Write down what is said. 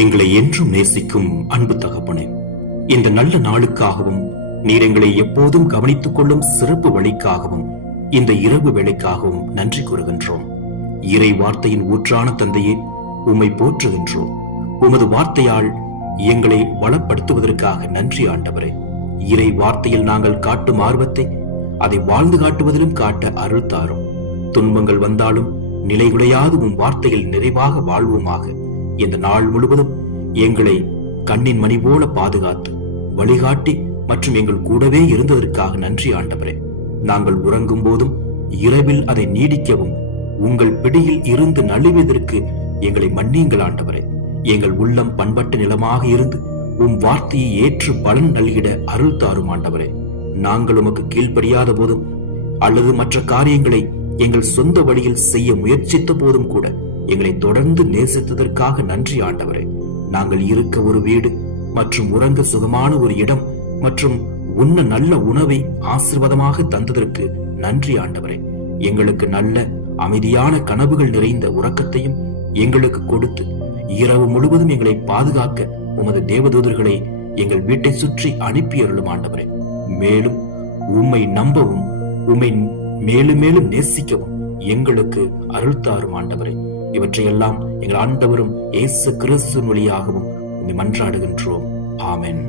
எங்களை என்றும் நேசிக்கும் அன்பு தகப்பனே, இந்த நல்ல நாளுக்காகவும் நீர் எங்களை எப்போதும் கவனித்துக் கொள்ளும் சிறப்பு வழிக்காகவும் இந்த இரவு வேளைக்காகவும் நன்றி கூறுகின்றோம். இறை வார்த்தையின் ஊற்றான தந்தையே, உம்மை போற்றுகின்றோம். உமது வார்த்தையால் எங்களை வளப்படுத்துவதற்காக நன்றி ஆண்டவரே. இறை வார்த்தையில் நாங்கள் காட்டும் ஆர்வத்தை அதை வாழ்ந்து காட்டுவதிலும் காட்ட அருள் தாரும். துன்பங்கள் வந்தாலும் நிலைகுலையாது உம் வார்த்தையில் நிறைவாக வாழ்வோமாக. இந்த நாள் முழுவதும் எங்களை கண்ணின் மணி போல பாதுகாத்து வழிகாட்டி மற்றும் எங்கள் கூடவே இருந்ததற்காக நன்றி ஆண்டவரே. நாங்கள் உறங்கும் போதும் இரவில் அதை நீடிக்கவும் உங்கள் பிடியில் இருந்து நழுவியதற்கு எங்களை மன்னியுங்கள் ஆண்டவரே. எங்கள் உள்ளம் பண்பட்ட நிலமாக இருந்து உம் வார்த்தையை ஏற்று பலன் நல்கிட அருள் தாரும் ஆண்டவரே. நாங்கள் உமக்கு கீழ்ப்படியாத போதும் அல்லது மற்ற காரியங்களை எங்கள் சொந்த வழியில் செய்ய முயற்சித்த போதும் கூட எங்களை தொடர்ந்து நேசித்ததற்காக நன்றி ஆண்டவரே. நாங்கள் இருக்க ஒரு வீடு மற்றும் உறங்க சுகமான ஒரு இடம் மற்றும் உண்ண நல்ல உணவை ஆசீர்வாதமாக தந்ததற்கு நன்றி ஆண்டவரே. எங்களுக்கு நல்ல அமைதியான கனவுகள் நிறைந்த உறக்கத்தையும் எங்களுக்கு கொடுத்து இரவு முழுவதும் எங்களை பாதுகாக்க உமது தேவதூதர்களை எங்கள் வீட்டை சுற்றி அனுப்பி அருளும் ஆண்டவரே. மேலும் உம்மை நம்பவும் உம்மை மேலும் மேலும் நேசிக்கவும் எங்களுக்கு அருள் தாரும் ஆண்டவரே. இவற்றையெல்லாம் எங்கள் ஆண்டவரும் இயேசு கிறிஸ்துவின் வழியாகவும் உம்மை மன்றாடுகின்றோம். ஆமென்.